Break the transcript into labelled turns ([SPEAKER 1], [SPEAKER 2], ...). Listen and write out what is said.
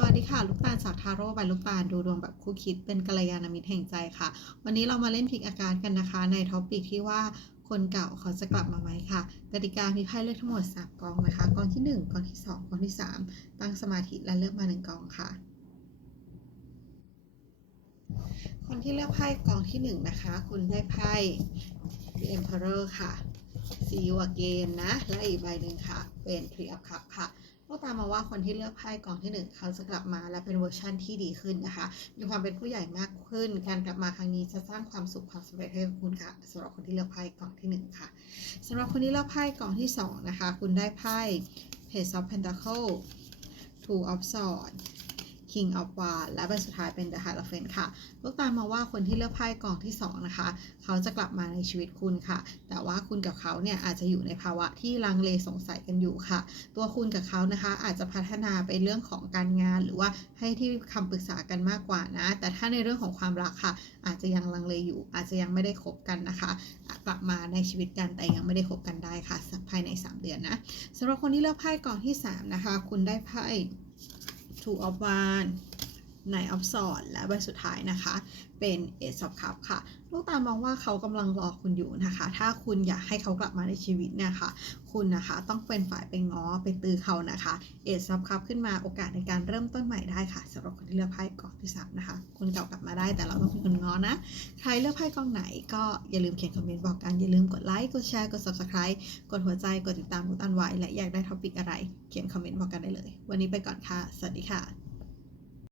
[SPEAKER 1] สวัสดีค่ะลูกตาลจากทาโร่ใบลูกตาลดูดวงแบบคู่คิดเป็นกัลยาณมิตรแห่งใจค่ะ วันนี้เรามาเล่นพลิกอาการกันนะคะ ในท็อปิกที่ว่าคนเก่าเขาจะกลับมาไหมค่ะกติกามีไพ่เลือกทั้งหมด3กองนะคะกองที่ 1กองที่ 2กองที่ 3 ตั้งสมาธิและเลือกมา1กองค่ะ คนที่เลือกไพ่กองที่ 1 นะคะ คุณได้ไพ่ The Emperor ค่ะ See you again นะและอีกใบหนึ่งค่ะ เป็น Three of Cups ค่ะ ก็ตามมาว่าคนที่เลือกไพ่กองที่หนึ่งเขาจะกลับมาและเป็นเวอร์ชั่นที่ดีขึ้นนะคะ มีความเป็นผู้ใหญ่มากขึ้น การกลับมาครั้งนี้จะสร้างความสุขความสำเร็จให้กับคุณค่ะสำหรับคนที่เลือกไพ่กองที่หนึ่งค่ะสำหรับคนที่เลือกไพ่กองที่สองนะคะ คุณได้ไพ่ Page of Pentacle Two of Swords King of Wands และใบสุดท้ายเป็น The Hierophant ค่ะลูกตามมาว่าคนที่เลือกไพ่กองที่สองนะคะ เขาจะกลับมาในชีวิตคุณค่ะ แต่ว่าคุณกับเขาเนี่ยอาจจะอยู่ในภาวะที่ลังเลสงสัยกันอยู่ค่ะ ตัวคุณกับเขานะคะอาจจะพัฒนาไปเรื่องของการงานหรือว่าให้ที่คำปรึกษากันมากกว่านะ แต่ถ้าในเรื่องของความรักค่ะ อาจจะยังลังเลอยู่ อาจจะยังไม่ได้คบกันนะคะอะกลับมาในชีวิตกันแต่ยังไม่ได้คบกันได้ค่ะภายใน 3 เดือนนะสำหรับคนที่เลือกไพ่กองที่ 3 นะคะ คุณได้ไพ่ Two of Wands Knight of Swords และใบสุดท้ายนะคะ เป็น Ace of Cups ค่ะ ลูกตามมองว่าเขากำลังรอคุณอยู่นะคะ ถ้าคุณอยากให้เขากลับมาในชีวิตเนี่ยค่ะ คุณนะคะต้องเป็นฝ่ายไปง้อไปตือเขานะคะเอซับครับขึ้นมาโอกาสในการเริ่มต้นใหม่ได้ค่ะสำหรับคนที่เลือกไพ่กองที่สามนะคะ คนเก่ากลับมาได้แต่เราต้องเป็นคนง้อนะ ใครเลือกไพ่กองไหนก็อย่าลืมเขียนคอมเมนต์บอกกัน อย่าลืมกดไลค์กดแชร์กด subscribe กดหัวใจกดติดตามลูกตาลไว้และอยากได้ท็อปิกอะไร เขียนคอมเมนต์บอกกันได้เลย วันนี้ไปก่อนค่ะ สวัสดีค่ะ